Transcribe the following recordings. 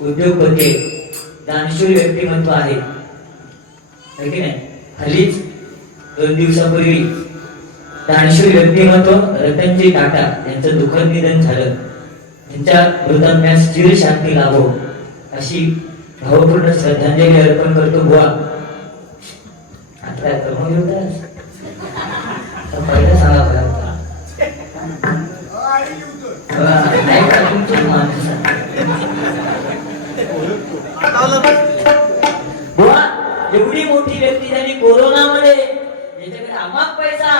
उद्योगपती दानशूर व्यक्तिमत्व आहे की नाही. हल्लीच 2 दिवसापूर्वी दानशूर व्यक्तिमत्व रतनजी टाटा यांचं दुःखद निधन झालं. त्यांच्या मृतात्म्यास चिर शांती लाभो अशी भावपूर्ण श्रद्धांजली अर्पण करतो. बुवा आता पहिला सांगा तुमचं माणूस एवढी मोठी व्यक्ती झाली कोरोनामध्ये, ज्याच्याकडे अमाप पैसा,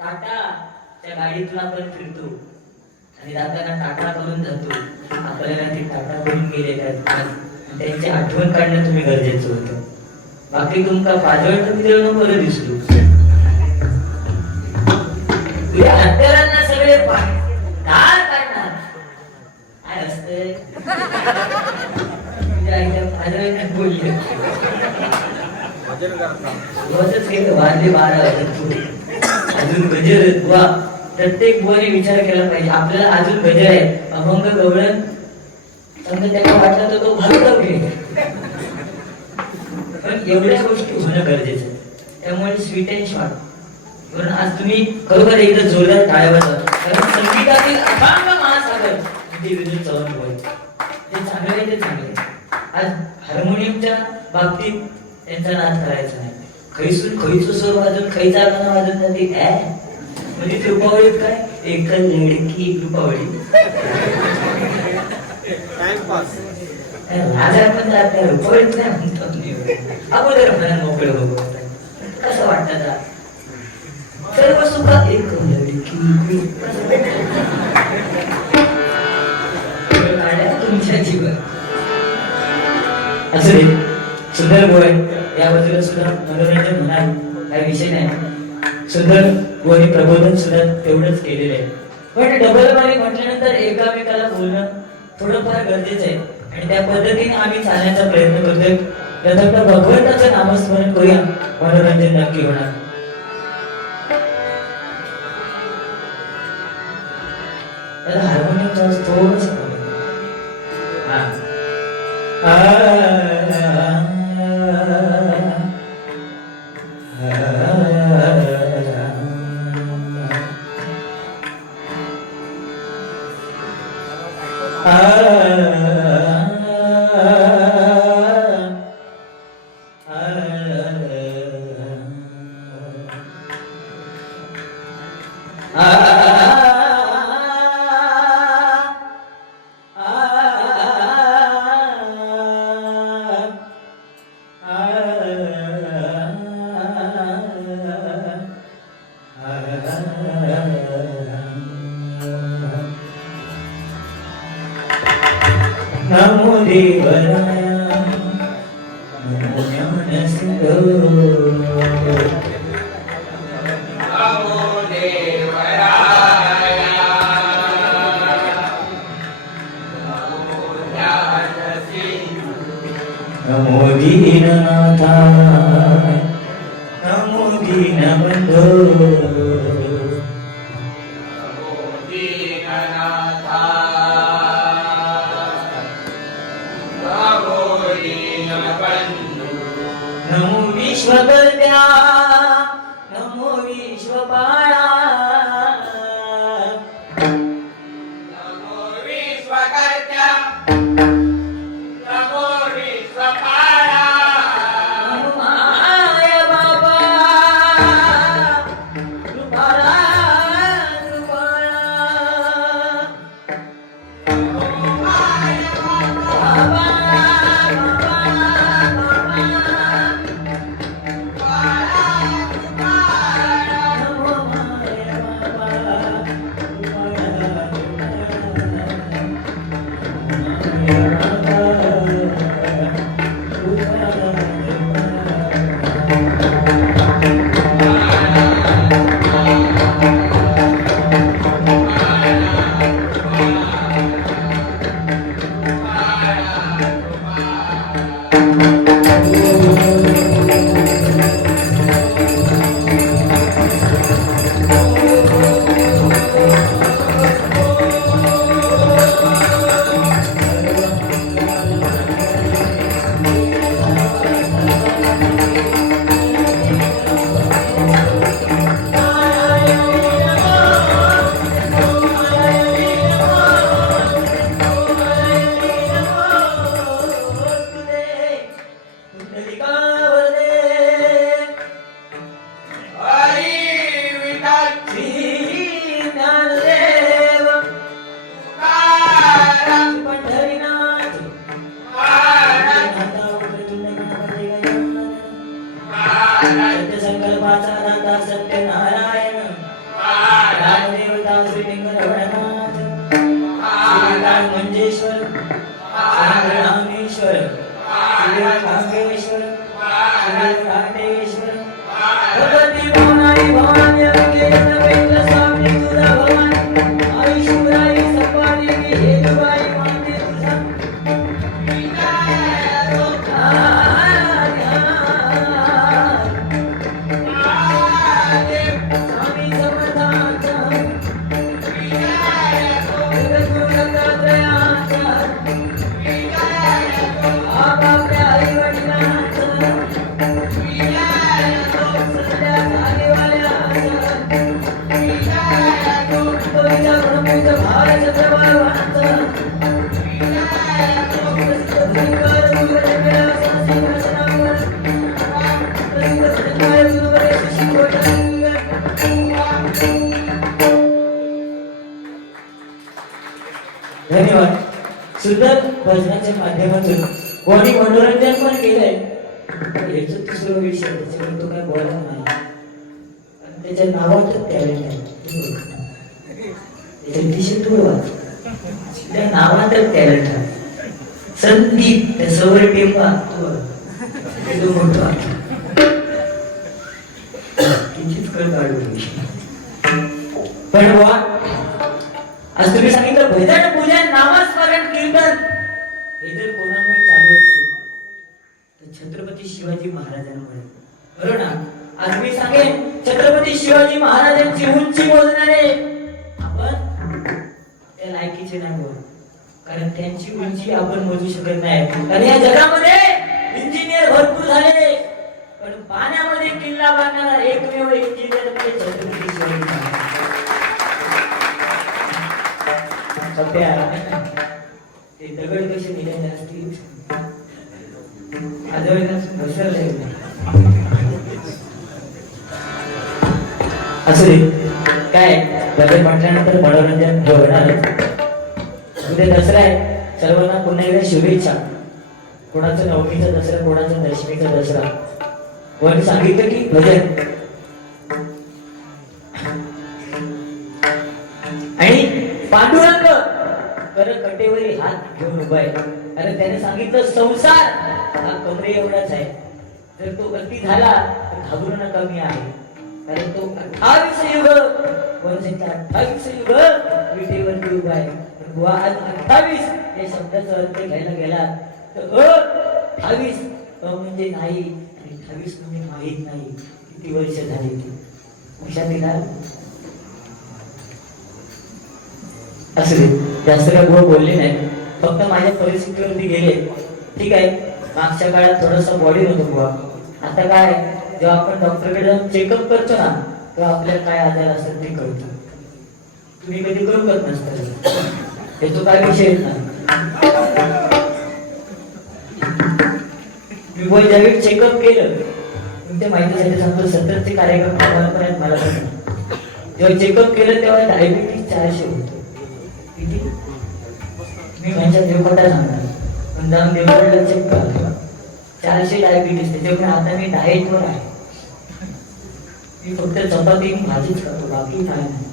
टाटाच्या गाडीतून आपण फिरतो आणि जाताना टाटा करून जातो. आपल्याला ते टाटा करून गेले त्यांची आठवण काढणं तुम्ही गरजेचं होतं. बाकी तुमका पाजवळ मिळवणं बरं दिसतो. तुझ्या हत्यारांना सगळे धार काढणार काय असतंय बोलले वाजले 12 अजून गजर. प्रत्येक बुवाने विचार केला पाहिजे आपल्याला अजून गजर आहे. अभंग गवळण समजा त्याला वाटलं तर तो घालू घे, पण एवढ्या गोष्टी होणं गरजेचं. त्यामुळे स्वीट अँड शॉर्ट म्हणून आज तुम्ही खरोखर एकदा जोरदार टाळ्या वाजवा. कारण संगीतातील अथांग महासागर ते विद्युत चव्हाण बोल ते चांगले आहे, ते चांगले आहे. आज हार्मोनियमच्या बाबतीत त्यांचा नाच करायचा नाही. खैसून खैचो सूर वाजून खैचा गाणं वाजून जाते काय म्हणजे कृपावळीत काय एक लडकी कृपावळी टाइमपास राजा पण जात रुपवळीत नाही म्हणतो अगोदर म्हणा मोकळे बघू कसं वाटतं सर्व सुख एक लडकी तुमच्या जीवन असं रे सुंदर गोय या बाजूला सुद्धा मनोरंजन म्हणाल काही विषय नाही. सुंदर गोनी प्रबोधन सुद्धा तेवढंच केलेलं आहे. पण डबल मारी म्हटल्यानंतर एकामेकाला बोलणं थोडंफार गरजेचं आहे आणि त्या पद्धतीने आम्ही चालण्याचा प्रयत्न करतोय. प्रथमतः भगवंताचं नामस्मरण करूया, मनोरंजन नक्की होणार. त्याला हार्मोनियमचा आवाज थोडंसं नमो देवराया नमो ज्ञानसिंधो नमो देवराया नमो ज्ञानसिंधो नमो दीननाथा नमो दीनबंधो नमो विश्वकर्त्या नमो विश्वपाळा नमो विश्वकर्त्या नमो विश्वपाळा नमो माय बाबा कृपाळा कृपाळा नमो माय बाबा धन्यवाद. सुंदर भजनाच्या माध्यमातून कोणी मनोरंजन पण केलंय. याचं दुसरं विषय त्याच्यावर तो काय बोलला नाही. आणि त्याच्या नावातच टॅलेंट आहे. त्याच्या दिशेत त्या नावातच टॅलेंट आहे. संदीप त्या सवर टेंबा तो मोठा किंचित कळ काढू. पण बुवा आज तुम्ही सांगितलं भजन पूजन नामस्मरण कीर्तन हे जर कोणामुळे चालू असेल तर छत्रपती शिवाजी महाराजांमुळे. बरोबर ना. आज मी सांगेन छत्रपती शिवाजी महाराजांची उंची मोजणारे आपण त्या लायकीचे नाही बोल. कारण त्यांची उंची आपण मोजू शकत नाही. कारण या जगामध्ये इंजिनियर भरपूर झाले पण पाण्यामध्ये किल्ला बांधणारा एकमेव इंजिनियर म्हणजे छत्रपती शिवाजी महाराज. ते दगड कसे निघाले असतील असू दे. काय बदल म्हटल्यानंतर मनोरंजन होणार. उद्या दसरा आहे. सर्वांना पुन्हा एकदा शुभेच्छा. कोणाचं नवमीचा दसरा कोणाचा दशमीचा दसरा. कोणी सांगितलं की भजन आणि पांडुरंग कर कटेवरी हात घेऊन उभा आहे. कारण त्याने सांगितलं संसार हा कमरे एवढाच आहे. जर तो गती झाला तर घाबरू नका मी आहे. कारण तो 28 युग वर्षाचा 28 युग विटेवरती उभा आहे. पण बुवा आज 28 या शब्दाचा अर्थ घ्यायला गेला तर 28 म्हणजे नाही आणि 28 म्हणजे माहीत नाही किती वर्ष झाली ती. लक्षात येणार. असं जास्त काय बोलले नाही. फक्त माझ्या परिस्थितीवरती गेले. ठीक आहे. मागच्या काळात थोडंसं बॉडी होतं बुवा. आता काय जेव्हा आपण डॉक्टरकडे जाऊन चेकअप करतो ना तेव्हा आपल्याला काय आजार असेल ते कळतं. तुम्ही कधी करू करत नसता. याचा काय विषय येत नाही. मी बोल ज्यावेळी चेकअप केलं तुमच्या माहितीसाठी सांगतो 70चे कार्यक्रम आतापर्यंत मला जेव्हा चेकअप केलं तेव्हा डायबिटीज 400 होतं. मी माझ्या देवकोटा सांगणार पण जाऊन देवकोटाला चेक करतो 400 डायबिटीस. त्याच्यामुळे आता मी डाएटवर आहे. मी फक्त चपाती भाजीच करतो बाकी काय नाही.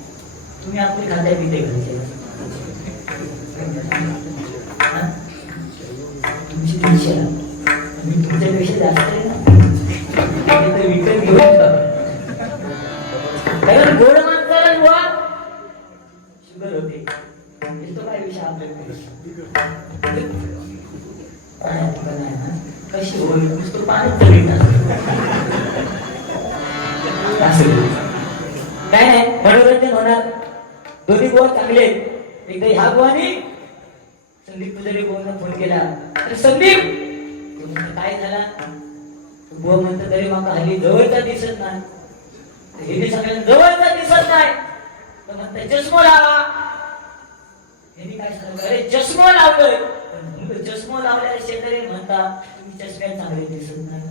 तुम्ही आपले खात्या पिते घरचे तुमची 300 मी तुमच्यापेक्षा जास्त आहे ना. विकत घेऊन कारण गोड माणसाला बुवा शुगर होते. काय विषय कशी होईल नुसतं पाणीच काय नाही. मनोरंजन होणार. दोन्ही गोवा चांगले. एकदा ह्या गोवानी संदीप पुजारी गोवांना फोन केला तर संदीप काय झाला. गोवा म्हणतो तरी माका हल्ली जवळचा दिसत नाही. हे सगळ्यांना जवळचा दिसत नाही तर म्हणता चष्मा लावा. यांनी काय सांगितलं अरे चष्मा लावलोय. चष्मा लावल्यावर शेजारी म्हणता तुम्ही चष्म्यात चांगले दिसत नाही.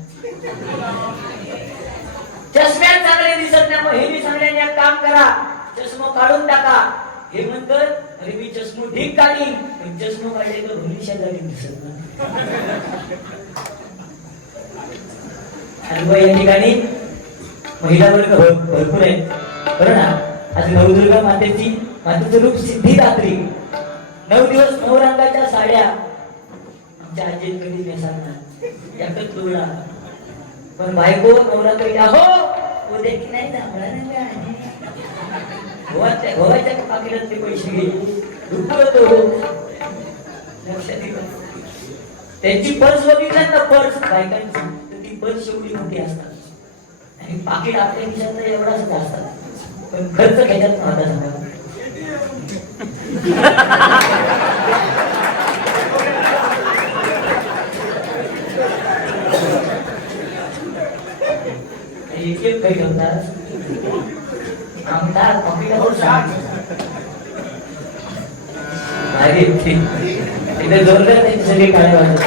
चष्म्यात चांगले दिसत नाही. मग हे मी सांगल्याने एक काम करा चष्मा काढून टाका. हे म्हणतात अरे मी चष्मा ठीक काढीन पण चष्मा काढले तर दोन्ही शेजारी दिसत नाही. आणि या ठिकाणी महिला वर्ग भरपूर आहे. बरं ना. आज नवदुर्गा मातेचं रूप सिद्धिदात्री. 9 दिवस 9 रंगाच्या साड्या आमच्या आजीत कधी नेसणार एकच तुळा. पण बायको नवरा कधी हो उद्या की नाही गोवाच्या पाकिटात ते पैसे गेले लक्षात येत. त्यांची पर्स बघितलं ना पर्स बायकांची तर ती पर्स एवढी मोठी असतात आणि पाकिट आपल्या खिशात एवढाच असतात पण खर्च घेतात नव्हता सगळा. एक काही करतात आमदार कॉफीला तर सांग. अरे इथे जोरदार त्यांची सगळी काळे वाजत.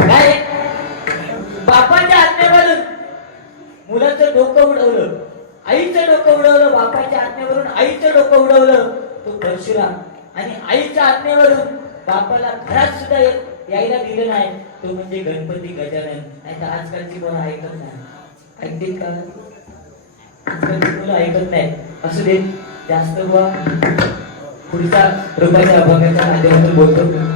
काय बापाच्या आज्ञेवरून मुलाचं डोकं उडवलं, आईचं डोकं उडवलं, बापाच्या आज्ञेवरून आईचं डोकं उडवलं तो परशुराम. आणि आईच्या आज्ञेवरून बापाला घरात सुद्धा यायला दिलं नाही तो म्हणजे गणपती गजानन. नाही तर आजकालची मुलं ऐकत नाही. ऐकतील का? आजकालची मुलं ऐकत नाही. असू दे, जास्त बुवा पुढच्या रुपयाच्या अभंगाच्या माध्यमातून बोलतो.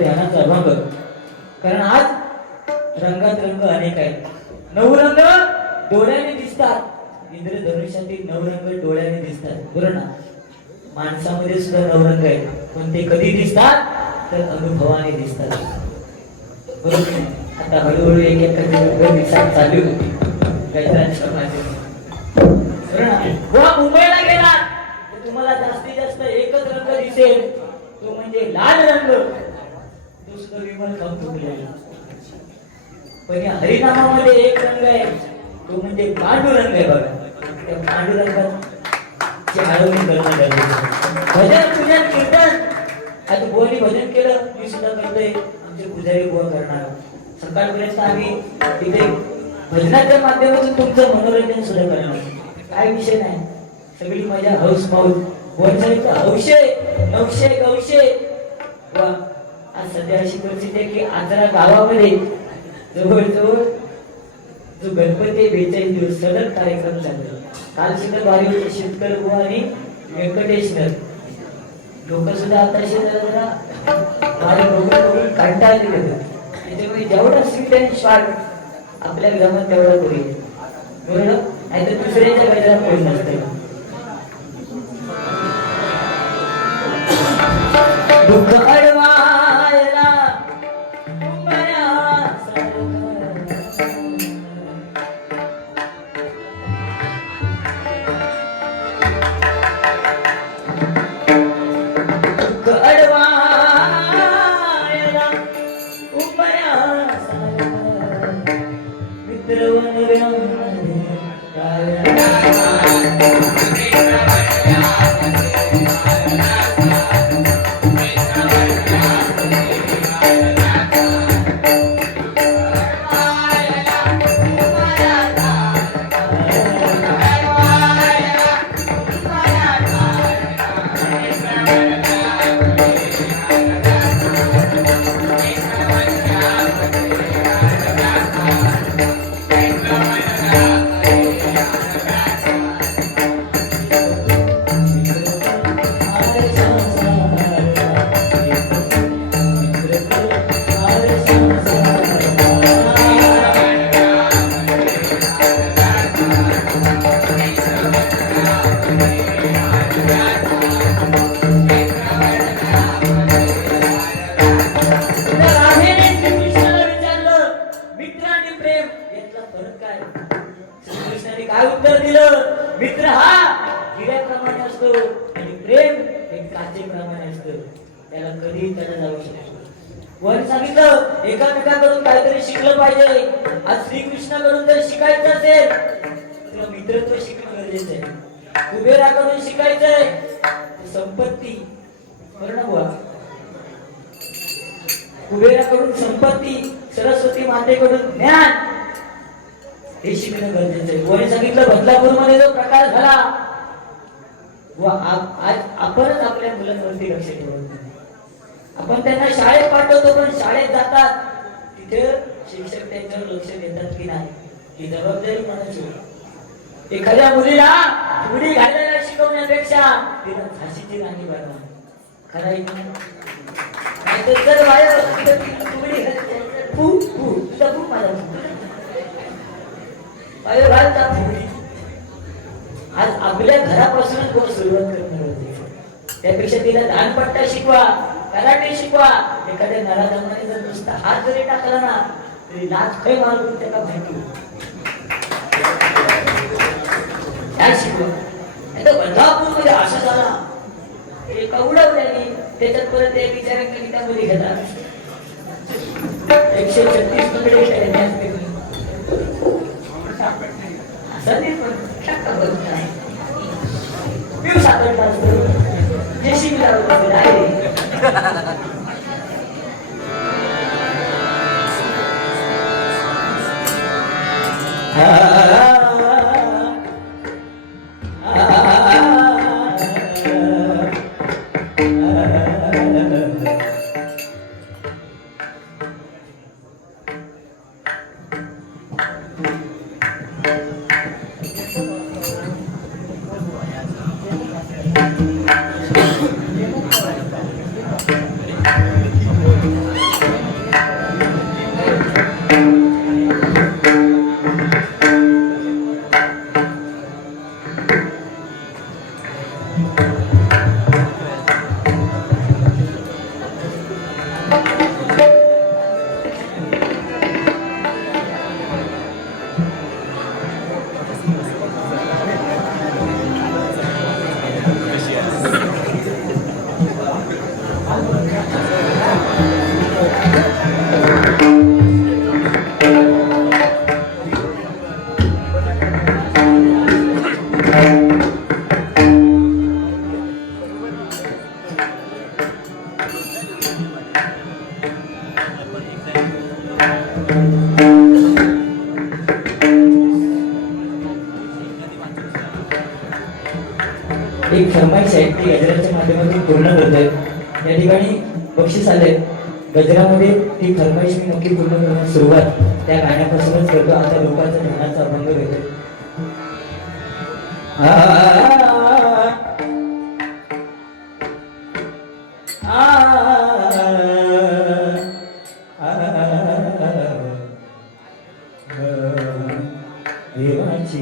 ध्यानाचा अभंग. कारण आज रंगात रंग अनेक आहेत. नवरंग डोळ्याने दिसतात, इंद्रधनुष्यातील नवरंग डोळ्याने दिसतात, बरोबर ना. माणसामध्ये सुद्धा नवरंग आहेत, पण ते कधी दिसतात तर अनुभवाने दिसतात, बरोबर. आता हळूहळू एक एक दिवसात चालू होती कैत्रांच्या माध्यमातून, बरोबर ना. वा मुंबईला गेला तर तुम्हाला जास्तीत जास्त एकच रंग दिसेल, तो म्हणजे लाल रंग. तो सुद्धा विमल कंपनी. पण या हरिनामामध्ये एक रंग आहे, तो म्हणजे पांडुरंग आहे बघा. त्या पांडुरंगाची आळवणी करणं गरजेचं. भजन पूजन कीर्तन आज बुवानी भजन केलं, मी सुद्धा करतोय, आमचे पुजारी बुवा करणार. सकाळपर्यंत आम्ही तिथे भजनाच्या माध्यमातून तुमचं मनोरंजन सुद्धा करणार. काय विषय नाही, सगळी मजा हौस माऊस. बोलसाहेबचं हौशे नवशे गवशे. वा आज सध्या अशी परिस्थिती आहे की आजरा गावामध्ये जवळजवळ जो गणपती 42 दिवस सलग कार्यक्रम चालले. काल सुद्धा बारी होते शेतकर बुवा आणि व्यंकटेश्वर. लोक सुद्धा आता जरा माझ्या बघून काढता आले होते. त्याच्यामुळे जेवढा स्वीट अँड स्वाट आपल्या ग्रामात तेवढा करूया, बरोबर. नाही तर दुसऱ्याच्या गजरात कोण नसतं. दुःख अडवायला काय उत्तर दिलं? मित्र हा हिऱ्याप्रमाणे असतो आणि प्रेम हे काचेप्रमाणे असतं, त्याला कधीही त्याला जाऊ शकतो. वर सांगितलं एकामेकांकडून काहीतरी शिकलं पाहिजे. आज श्रीकृष्णाकडून जर शिकायचं असेल तर मित्रत्व शिकणं गरजेचं आहे. कुबेराकडून शिकायचंय संपत्ती, बरोबर बुवा. कुबेराकडून संपत्ती, सरस्वती मातेकडून ज्ञान हे शिकणं गरजेचं आहे. कोणी सांगितलं बदलापूरमध्ये जो प्रकार झाला आज आपणच आपल्या मुलांवरती लक्ष ठेवत नाही. आपण त्यांना शाळेत पाठवतो, पण शाळेत जातात तिथे शिक्षक त्यांच्यावर लक्ष देतात की नाही ही जबाबदारी कोणाची. एखाद्या मुलीला फुगडी घालायला शिकवण्यापेक्षा तिला झाशीची राणी बनवा. खरं आहे की नाही? तर बाहेर फुगडी आज आपल्या घरापासूनच गोष्ट सुरुवात करणं गरजेचं. त्यापेक्षा तिला दानपट्टा शिकवा, कराटे शिकवा. एखाद्या नराधमाने जर नुसता हात जरी टाकला ना तरी लाच खै मारून त्याला माहिती. काय शिकवलं? नाही तर बदलापूरमध्ये असं झाला एका उडवल्याने त्याच्यात परत एक विचार कवितामध्ये घेतला 136 तुकडे असं नाही पण टक्का बघत नाही पिऊ सापडला असतो जेसीबी लावलं आहे एक फरमाईश आहे ती गजराच्या माध्यमातून पूर्ण करतोय या ठिकाणी बक्षीस आले गजरामध्ये ती फरमाईश मी नक्की पूर्ण करण्यास सुरुवात त्या गाण्यापासूनच करतो आता लोकांचा ध्यानाचा अभंग घेतो देवाची